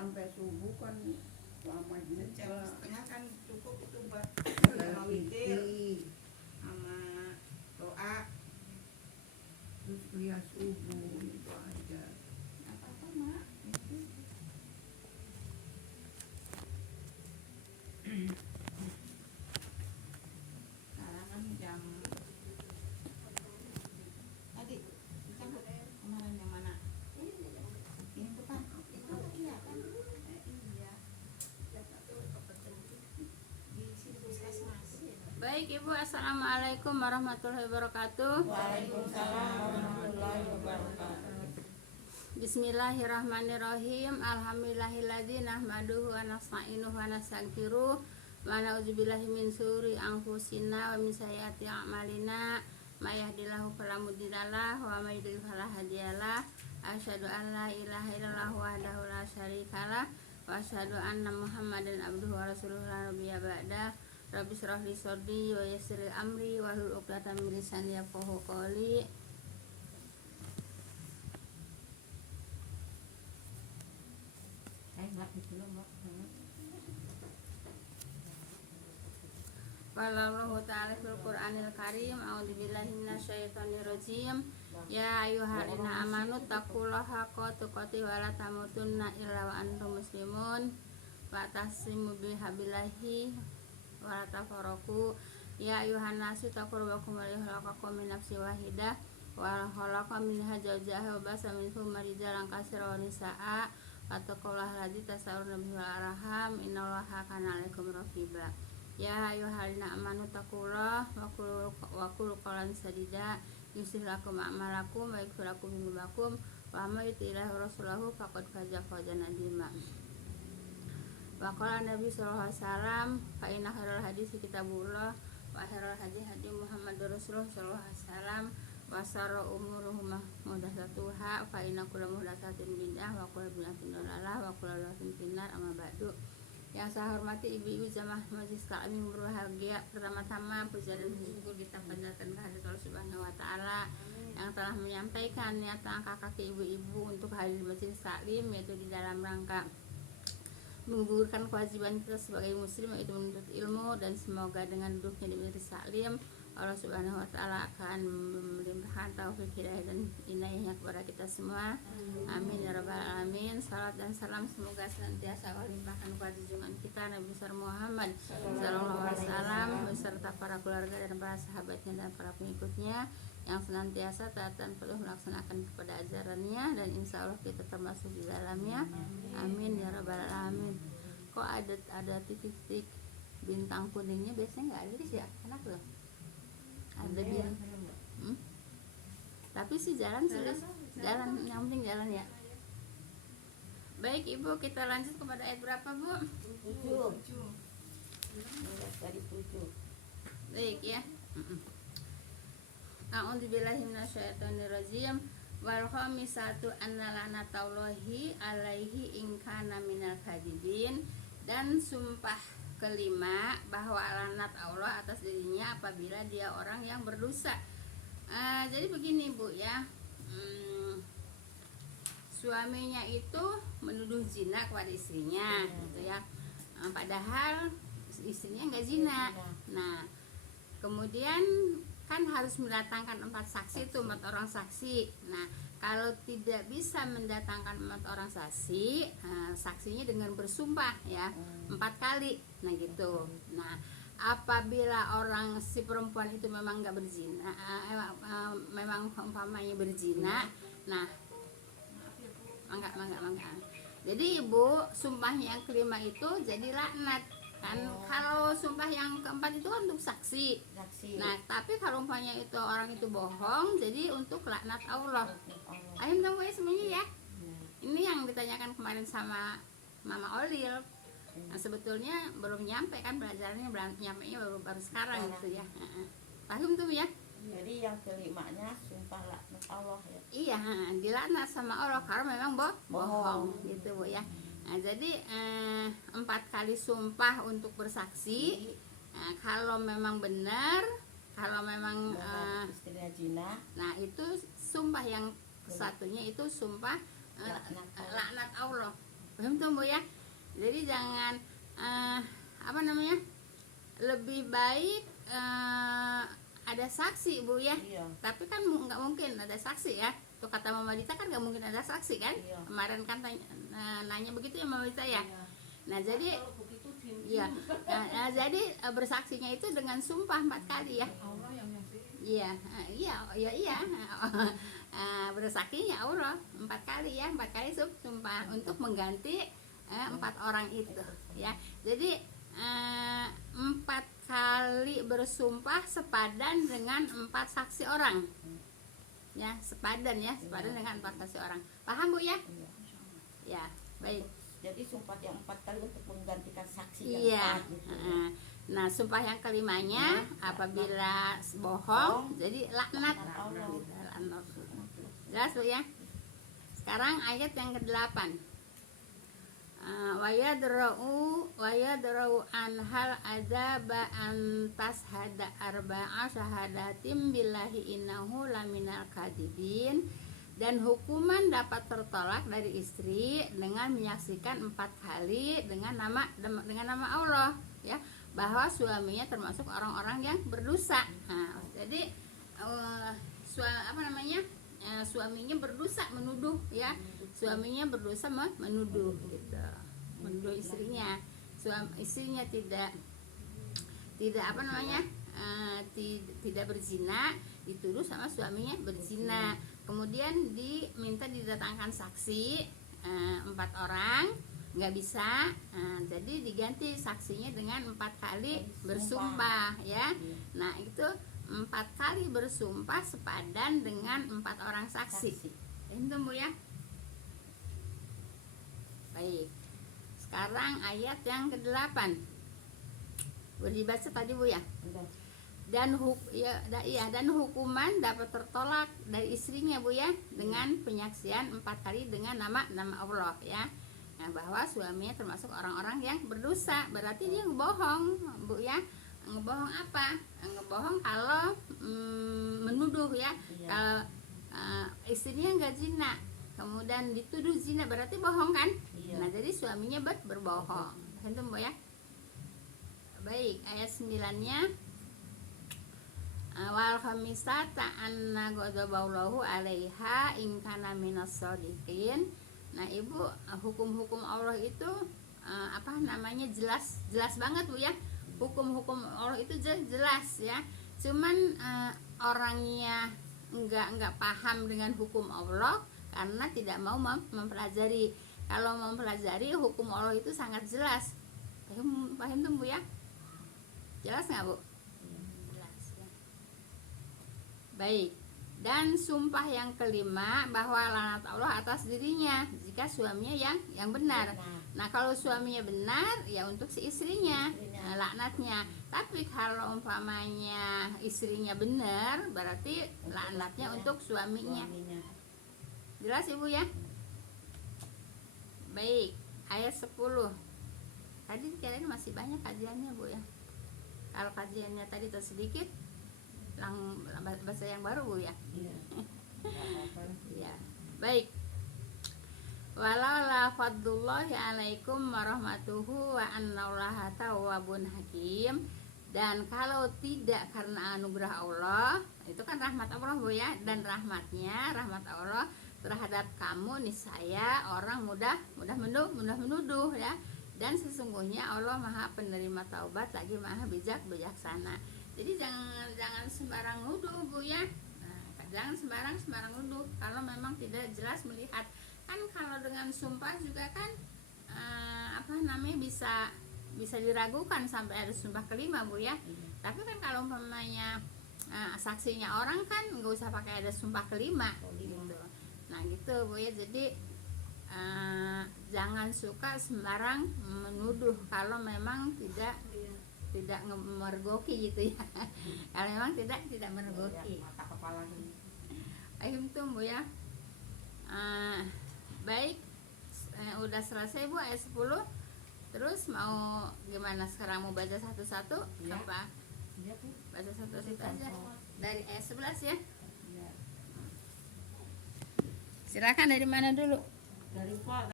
sampai subuh kan lama juga. Jam setengah kan cukup itu buat Sama witir sama doa. Terus kuliah subuh itu aja. Apa-apa mak? Sekarang kan jam tadi kita kemarin yang mana? Ini depan. Iya kan? Iya. Di situ puskesmas. Baik Ibu, Assalamualaikum warahmatullahi wabarakatuh. Waalaikumsalam warahmatullahi wabarakatuh. Bismillahirrahmanirrahim. Alhamdulillahilladzi nahmaduhu wa nasta'inuhu wa nastaghfiruh wa na'udzubillahi min syururi anfusina wa min sayyiati a'malina. May yahdihillahu fala mudhillalah wa may yudhlil fala hadiyalah. Asyhadu an la ilaha illallah wahdahu la syarikalah wa asyhadu anna Muhammadan abduhu wa rasuluhu la nabiyya ba'dah. Rabbi shrah li sadri wa yassir li amri wahlul 'uqdatam min lisani yafqahu qawli. Qala Allahu ta'ala fil Qur'anil Karim, a'udzubillahi minasyaitonir rajim. Ya ayyuhallazina amanu taqullaha haqqa tuqatih wa la tamutunna illa wa antum muslimun. Wa tasimu bihabillahi wa la tafarraqu. Ya ayyuhan nasu taqu rabbakum alladzi khalaqakum min nafsin wahidah wa khalaqa minha zawjaha wa basa minhum rijalan katsiran wa nisaa'a. Wattaqullaha allazi tasaaluna bihi wal arham innallaha kana 'alaikum raqiba. Ya ayyuhallazina amanu taqullaha wa qulu qawlan sadida yuslih lakum a'malakum wa yaghfir lakum dhunubakum wa may yuti'illah rasulahu faqad faza fawzan 'azima. Wa qala Nabi sallallahu alaihi wasallam, fa inna khairal hadits kitabullah wa khairal hadi hadi Muhammadur Rasulullah sallallahu alaihi wasallam wa syarrul umuri muhdatsatuha fa inna kulla muhdatsatin bid'ah wa kulla bid'atin dhalalah wa kulla dhalalatin finnar. Amma ba'du. Yang saya hormati ibu-ibu jamaah majelis taklim berbahagia, pertama-tama puja dan syukur kita panjatkan kehadirat Allah Subhanahu wa taala yang telah menyampaikan niatan kakak ibu-ibu untuk hadir di majelis taklim, yaitu di dalam rangka menggugurkan kewajiban kita sebagai muslim, yaitu menuntut ilmu, dan semoga dengan duduknya di majelis taklim Allah Subhanahu wa taala akan melimpahkan taufik hidayah dan inayahnya kepada kita semua. Amin ya rabbal alamin. Salat dan salam semoga senantiasa Allah limpahkan kepada junjungan kita Nabi besar Muhammad sallallahu alaihi wasallam beserta para keluarga dan para sahabatnya dan para pengikutnya yang senantiasa taat dan penuh melaksanakan kepada ajarannya, dan insya Allah kita termasuk di dalamnya. Amin ya rabbal alamin. Kok ada titik-titik bintang kuningnya? Biasanya nggak ada sih ya, enak loh. Ada bintang. Tapi sih jalan yang penting jalan ya. Baik Ibu, kita lanjut kepada ayat berapa Bu? 7. Dari 7. Baik ya. A'udzubillahi minasyaitonir rajim. Wal khamisatu anna lanatallahi alaihi in kana minal kadibin. Dan sumpah kelima bahwa laknat Allah atas dirinya apabila dia orang yang berdosa. Jadi begini Bu ya, suaminya itu menuduh zina kepada istrinya gitu ya, padahal istrinya nggak zina. Nah kemudian kan harus mendatangkan 4 saksi, itu 4 orang saksi. Nah kalau tidak bisa mendatangkan 4 orang saksi, saksinya dengan bersumpah ya 4 kali. Nah gitu. Nah apabila orang si perempuan itu memang nggak berzina, memang umpamanya berzina, nah mangga. Jadi Ibu, sumpahnya yang kelima itu jadi laknat kan. Kalau sumpah yang keempat itu kan untuk saksi. Nah tapi kalau umpamanya itu orang itu bohong, jadi untuk laknat Allah. Ayo tahu ya semuanya ya. Ini yang ditanyakan kemarin sama Mama Olil. Nah sebetulnya belum nyampe kan, belajarnya nyampe baru sekarang gitu ya. Paham tuh ya. Jadi yang kelimanya sumpah laknat Allah ya. Iya, dilaknat sama Allah karena memang bohong gitu Bu ya. Nah jadi 4 kali sumpah untuk bersaksi. Nah, kalau memang benar, kalau memang istrinya zina, nah itu sumpah yang satunya itu sumpah laknat Allah. Paham tuh Bu ya? Jadi jangan lebih baik ada saksi Bu ya. Iya. Tapi kan nggak mungkin ada saksi ya. Tuh kata Mama Dita kan nggak mungkin ada saksi kan. Iya. Kemarin kan nanya begitu ya Mama Dita ya. Iya. Nah jadi Kalau begitu iya. Jadi bersaksinya itu dengan sumpah 4 kali ya. Allah yang nyaksiin. Iya. Bersaksinya Allah 4 kali ya, 4 kali sumpah untuk mengganti 4 orang itu ya. Jadi 4 kali bersumpah sepadan dengan 4 saksi orang ya, sepadan dengan 4 saksi orang. Paham Bu ya? Iya. Ya, baik. Jadi sumpah yang 4 kali untuk menggantikan saksi Iya. yang 4 gitu. Nah, sumpah yang kelimanya apabila bohong jadi laknat. Laknat. Jelas Bu ya? Sekarang ayat yang ke-8. Wayadra'u anhal adzaba antas hada arba'a syahadatim billahi innahu laminal kadibin. Dan hukuman dapat tertolak dari istri dengan menyaksikan 4 kali dengan nama Allah ya, bahwa suaminya termasuk orang-orang yang berdosa. Nah, jadi suaminya berdosa menuduh ya, suaminya berdosa menuduh gitu, menuduh istrinya. Istrinya tidak tidak berzina, dituduh sama suaminya berzina. Kemudian diminta didatangkan saksi 4 orang, nggak bisa. Jadi diganti saksinya dengan 4 kali bersumpah ya. Nah itu 4 kali bersumpah sepadan dengan 4 orang saksi. Itu Bu ya. Baik. Sekarang ayat yang ke-8. Boleh dibaca tadi Bu ya. Dan hukuman dapat tertolak dari istrinya Bu ya, dengan penyaksian 4 kali dengan nama Allah ya. Nah, bahwa suaminya termasuk orang-orang yang berdosa. Berarti dia ngebohong Bu ya. Ngebohong apa? Ngebohong kalau menuduh ya. Iya. Kalau istrinya nggak zina, kemudian dituduh zina, berarti bohong kan? Iya. Nah jadi suaminya berbohong. Itu Bu ya. Baik, ayat 9-nya. Wal khamisata anna ghadaballahu 'alaiha in kana minas shadiqin. Nah, Ibu, hukum-hukum Allah itu jelas banget Bu ya. Hukum-hukum Allah itu jelas ya. Cuman orangnya enggak paham dengan hukum Allah karena tidak mau mempelajari. Kalau mempelajari hukum Allah itu sangat jelas. Paham tuh Bu ya? Jelas nggak Bu? Jelas ya. Baik. Dan sumpah yang kelima bahwa laknat Allah atas dirinya jika suaminya yang benar. Nah kalau suaminya benar ya untuk si istrinya laknatnya. Tapi kalau umpamanya istrinya benar berarti laknatnya untuk suaminya. Jelas Ibu ya? Baik, ayat 10. Tadi kalian masih banyak kajiannya Bu ya. Kalau kajiannya tadi sedikit, bahasa yang baru Bu ya. Iya. Ya. Baik. Walaula fadlullahi alaikum warahmatuhu wa annallaha tawwabun hakim. Dan kalau tidak karena anugerah Allah, itu kan rahmat Allah Bu ya, dan rahmat Allah terhadap kamu niscaya orang mudah menuduh ya. Dan sesungguhnya Allah Maha penerima taubat lagi Maha bijaksana. Jadi jangan sembarang nuduh Bu ya. Nah, jangan sembarang nuduh kalau memang tidak jelas melihat. Kan kalau dengan sumpah juga kan bisa diragukan sampai ada sumpah kelima Bu ya. Tapi kan kalau umpamanya saksinya orang kan nggak usah pakai ada sumpah kelima gitu. Nah gitu Bu ya. Jadi jangan suka sembarang menuduh kalau memang tidak mergoki gitu ya. Kalau memang tidak mergoki. Mata kepala ini. Ayo tuh Bu ya. Baik, udah selesai Bu ayat 10. Terus mau gimana sekarang, mau baca satu-satu ya. Apa? Iya Bu. Baca satu-satu aja dari ayat 11 ya. Iya. Silakan dari mana dulu? Dari Pak.